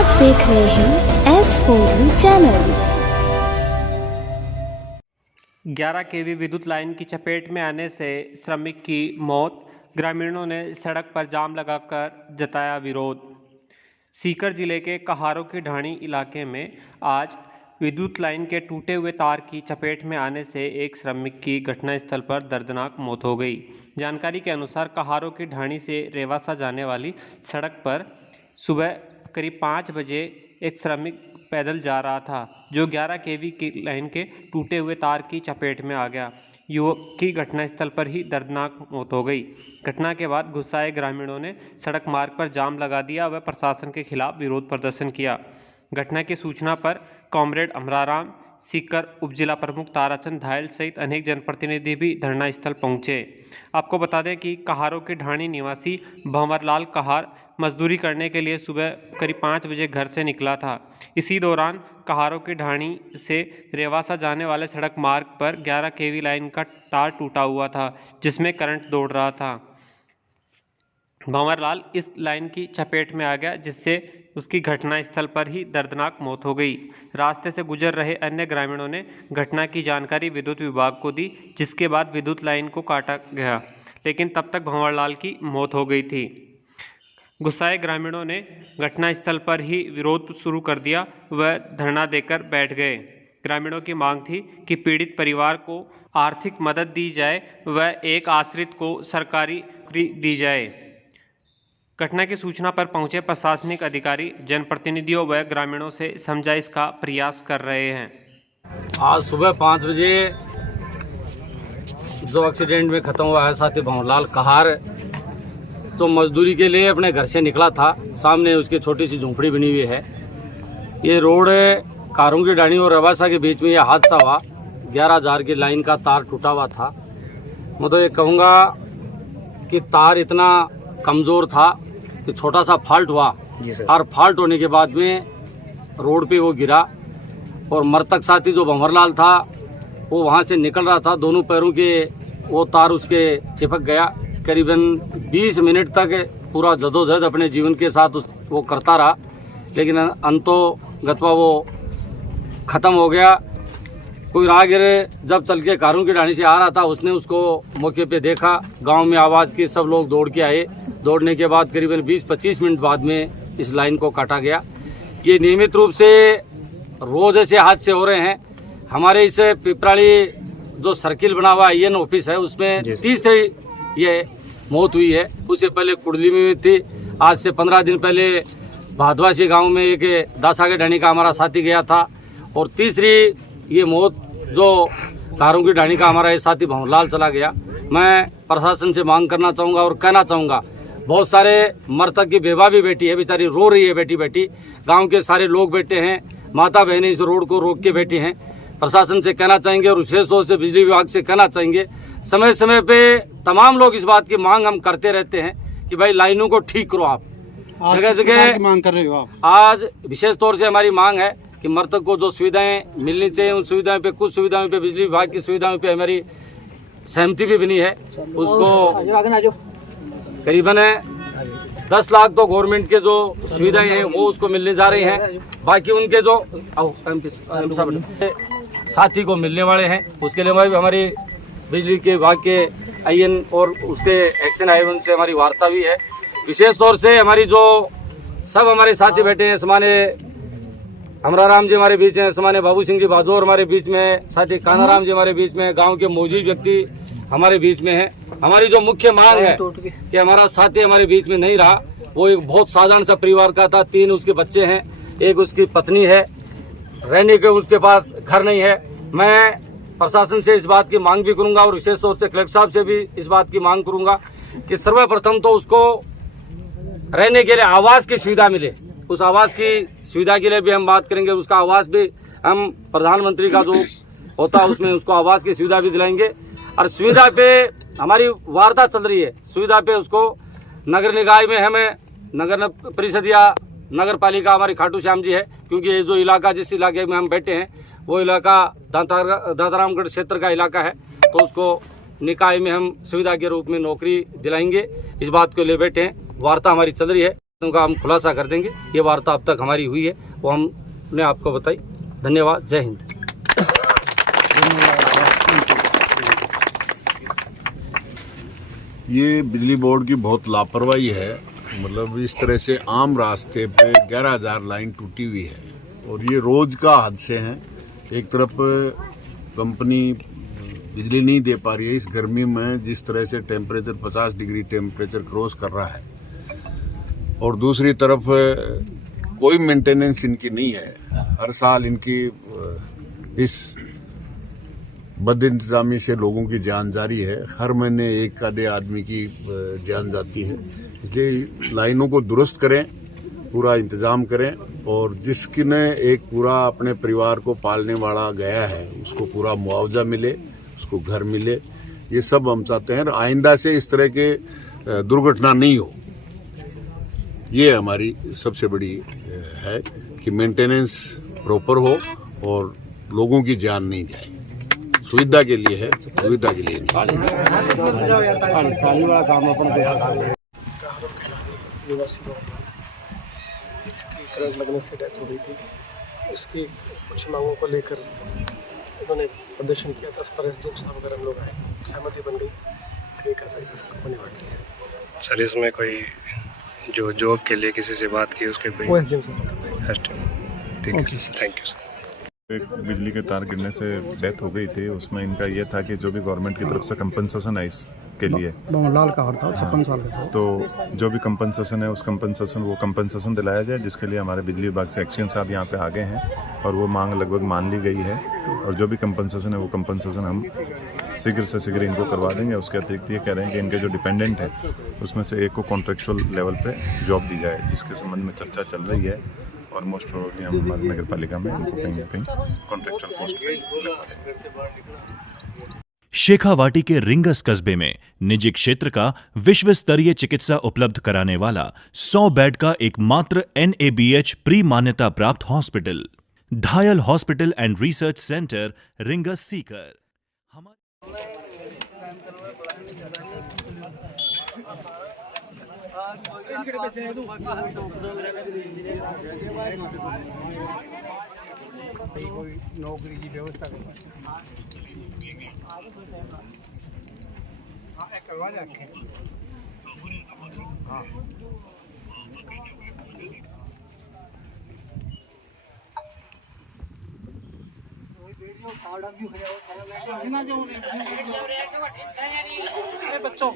आप देख रहे हैं S4U चैनल। 11 केवी विद्युत लाइन की चपेट में आने से श्रमिक की मौत। ग्रामीणों ने सड़क पर जाम लगाकर जताया विरोध। सीकर जिले के कहारों की ढाणी इलाके में आज विद्युत लाइन के टूटे हुए तार की चपेट में आने से एक श्रमिक की घटनास्थल पर दर्दनाक मौत हो गई। जानकारी के अनुसार कहारों की ढाणी से रेवासा जाने वाली सड़क पर सुबह करीब 5 बजे एक श्रमिक पैदल जा रहा था, जो 11 केवी की लाइन के टूटे हुए तार की चपेट में आ गया। युवक की घटनास्थल पर ही दर्दनाक मौत हो गई। घटना के बाद गुस्साए ग्रामीणों ने सड़क मार्ग पर जाम लगा दिया व प्रशासन के खिलाफ विरोध प्रदर्शन किया। घटना की सूचना पर कॉमरेड अमराराम, सीकर उपजिला प्रमुख ताराचंद धायल सहित अनेक जनप्रतिनिधि भी धरना स्थल पहुंचे। आपको बता दें कि कहारों के ढाणी निवासी भंवरलाल कहार मजदूरी करने के लिए सुबह करीब 5 बजे घर से निकला था। इसी दौरान कहारों की ढाणी से रेवासा जाने वाले सड़क मार्ग पर 11 केवी लाइन का तार टूटा हुआ था, जिसमें करंट दौड़ रहा था। भंवरलाल इस लाइन की चपेट में आ गया, जिससे उसकी घटनास्थल पर ही दर्दनाक मौत हो गई। रास्ते से गुजर रहे अन्य ग्रामीणों ने घटना की जानकारी विद्युत विभाग को दी, जिसके बाद विद्युत लाइन को काटा गया, लेकिन तब तक भंवरलाल की मौत हो गई थी। गुस्साए ग्रामीणों ने घटनास्थल पर ही विरोध शुरू कर दिया व धरना देकर बैठ गए। ग्रामीणों की मांग थी कि पीड़ित परिवार को आर्थिक मदद दी जाए व एक आश्रित को सरकारी नौकरी दी जाए। घटना की सूचना पर पहुंचे प्रशासनिक अधिकारी जनप्रतिनिधियों व ग्रामीणों से समझाइश का प्रयास कर रहे हैं। आज सुबह 5 बजे जो एक्सीडेंट में खत्म हुआ है साथी भंवरलाल कहार, तो मजदूरी के लिए अपने घर से निकला था। सामने उसकी छोटी सी झोंपड़ी बनी हुई है। ये रोड कहारों की ढाणी और रेवासा के बीच में यह हादसा हुआ। 11,000 की लाइन का तार टूटा हुआ था। मैं तो ये कहूँगा कि तार इतना कमज़ोर था कि छोटा सा फॉल्ट हुआ और फॉल्ट होने के बाद में रोड पे वो गिरा और मृतक साथी जो भंवरलाल था वो वहाँ से निकल रहा था। दोनों पैरों के वो तार उसके चिपक गया। करीबन 20 मिनट तक पूरा जदोजहद अपने जीवन के साथ वो करता रहा, लेकिन अंतोगत्वा वो ख़त्म हो गया। कोई राहगीर जब चल के कारों की ढाणी से आ रहा था, उसने उसको मौके पे देखा। गांव में आवाज़ की सब लोग दौड़ के आए। दौड़ने के बाद करीबन 20-25 मिनट बाद में इस लाइन को काटा गया। ये नियमित रूप से रोज़ ऐसे हादसे हो रहे हैं। हमारे इस पिपराली जो सर्किल बना हुआ IN ऑफिस है, उसमें 30 ये मौत हुई है। उससे पहले कुड़ली में हुई थी। आज से 15 दिन पहले भादवासी गांव में एक दासा के ढाणी का हमारा साथी गया था। और तीसरी ये मौत जो कहारों की ढाणी का हमारा ये साथी भंवरलाल चला गया। मैं प्रशासन से मांग करना चाहूँगा और कहना चाहूँगा, बहुत सारे मृतक की बेवा भी बैठी है, बेचारी रो रही है बैठी बैठी। गाँव के सारे लोग बैठे हैं, माता बहनें इस रोड को रोक के बैठी हैं। प्रशासन से कहना चाहेंगे और विशेष तौर से बिजली विभाग से कहना चाहेंगे, समय समय पे तमाम लोग इस बात की मांग हम करते रहते हैं कि भाई लाइनों को ठीक करो। आप जगह जगह मांग कर रहे हो। आप आज विशेष तौर से हमारी मांग है कि मृतक को जो सुविधाएं मिलनी चाहिए, उन सुविधाओं पे, कुछ सुविधाओं पे, बिजली विभाग की सुविधाओं पे हमारी सहमति भी बनी है। उसको करीबन 10 लाख तो गवर्नमेंट के जो सुविधाएं हैं वो उसको मिलने जा रही हैं। बाकी उनके जो साथी को मिलने वाले हैं, उसके लिए हमारी बिजली के विभाग के IN और उसके एक्शन आए उनसे हमारी वार्ता भी है। विशेष तौर से हमारी जो सब हमारे साथी बैठे हैं, समाने अमराराम जी हमारे बीच हैं, समाने बाबू सिंह जी बाजोर हमारे बीच में, साथी कानाराम जी हमारे बीच में, गांव के मौजूद व्यक्ति हमारे बीच में हैं। हमारी जो मुख्य मांग है कि हमारा साथी हमारे बीच में नहीं रहा। वो एक बहुत साधारण सा परिवार का था। 3 उसके बच्चे हैं, एक उसकी पत्नी है, रहने के उसके पास घर नहीं है। मैं प्रशासन से इस बात की मांग भी करूंगा और विशेष तौर से कलेक्टर साहब से भी इस बात की मांग करूंगा कि सर्वप्रथम तो उसको रहने के लिए आवास की सुविधा मिले। उस आवास की सुविधा के लिए भी हम बात करेंगे। उसका आवास भी हम प्रधानमंत्री का जो होता है उसमें उसको आवास की सुविधा भी दिलाएंगे। और सुविधा पे हमारी वार्ता चल रही है। सुविधा पे उसको नगर निकाय में हमें नगर परिषद या नगर पालिका हमारी खाटू श्याम जी है, क्योंकि ये जो इलाका जिस इलाके में हम बैठे हैं वो इलाका दातारामगढ़ क्षेत्र का इलाका है, तो उसको निकाय में हम सुविधा के रूप में नौकरी दिलाएंगे। इस बात को ले बैठे हैं। वार्ता हमारी चल रही है। उनका हम खुलासा कर देंगे। ये वार्ता अब तक हमारी हुई है वो हमने आपको बताई। धन्यवाद। जय हिंद। ये बिजली बोर्ड की बहुत लापरवाही है। मतलब इस तरह से आम रास्ते पे 11,000 लाइन टूटी हुई है और ये रोज का हादसे हैं। एक तरफ कंपनी बिजली नहीं दे पा रही है इस गर्मी में, जिस तरह से टेम्परेचर 50 डिग्री टेम्परेचर क्रॉस कर रहा है, और दूसरी तरफ कोई मेंटेनेंस इनकी नहीं है। हर साल इनकी इस बद इंतजामी से लोगों की जान जारी है। हर महीने एक आधे आदमी की जान जाती है। इसलिए लाइनों को दुरुस्त करें, पूरा इंतजाम करें, और जिसने एक पूरा अपने परिवार को पालने वाला गया है उसको पूरा मुआवजा मिले, उसको घर मिले। ये सब हम चाहते हैं। आइंदा से इस तरह के दुर्घटना नहीं हो, ये हमारी सबसे बड़ी है कि मेंटेनेंस प्रॉपर हो और लोगों की जान नहीं जाए। सुविधा के लिए है, सुविधा के लिए नहीं। इसकी करंट लगने से डेथ हो गई थी। इसकी कुछ मांगों को लेकर उन्होंने प्रदर्शन किया था। उस पर एसडीएम साहब वगैरह हम लोग आए, सहमति बन गई। आगे कार्रवाई होने वाली है। सर इसमें कोई जो जॉब के लिए किसी से बात की उसके कोई वो एसडीएम साहब बताते हैं। ठीक है सर, थैंक यू सर। एक बिजली के तार गिरने से डेथ हो गई थी। उसमें इनका ये था कि जो भी गवर्नमेंट की तरफ से कंपनसेशन है इसके लिए, लाल का था 56 साल का था, तो जो भी कंपनसेशन है उस कंपनसेशन दिलाया जाए, जिसके लिए हमारे बिजली विभाग से एक्शन साहब यहाँ पे आ गए हैं और वो मांग लगभग मान ली गई है। और जो भी कंपनसेशन है वो कंपनसेशन हम शीघ्र से शीघ्र इनको करवा देंगे। उसके अतिरिक्त ये कह रहे हैं कि इनके जो डिपेंडेंट है उसमें से एक को कॉन्ट्रेक्चुअल लेवल पे जॉब दी जाए, जिसके संबंध में चर्चा चल रही है। और मोस्ट प्रोबेबली हम हमारी नगर पालिका में इनको कहीं ना कहीं कॉन्ट्रेक्चुअल पोस्ट पे लगवा देंगे। शेखावाटी के रिंगस कस्बे में निजी क्षेत्र का विश्व स्तरीय चिकित्सा उपलब्ध कराने वाला 100 बेड का एकमात्र NABH प्री मान्यता प्राप्त hospital धायल hospital and research centre rings Sikar. नौकरी की व्यवस्था करवा जाके बच्चों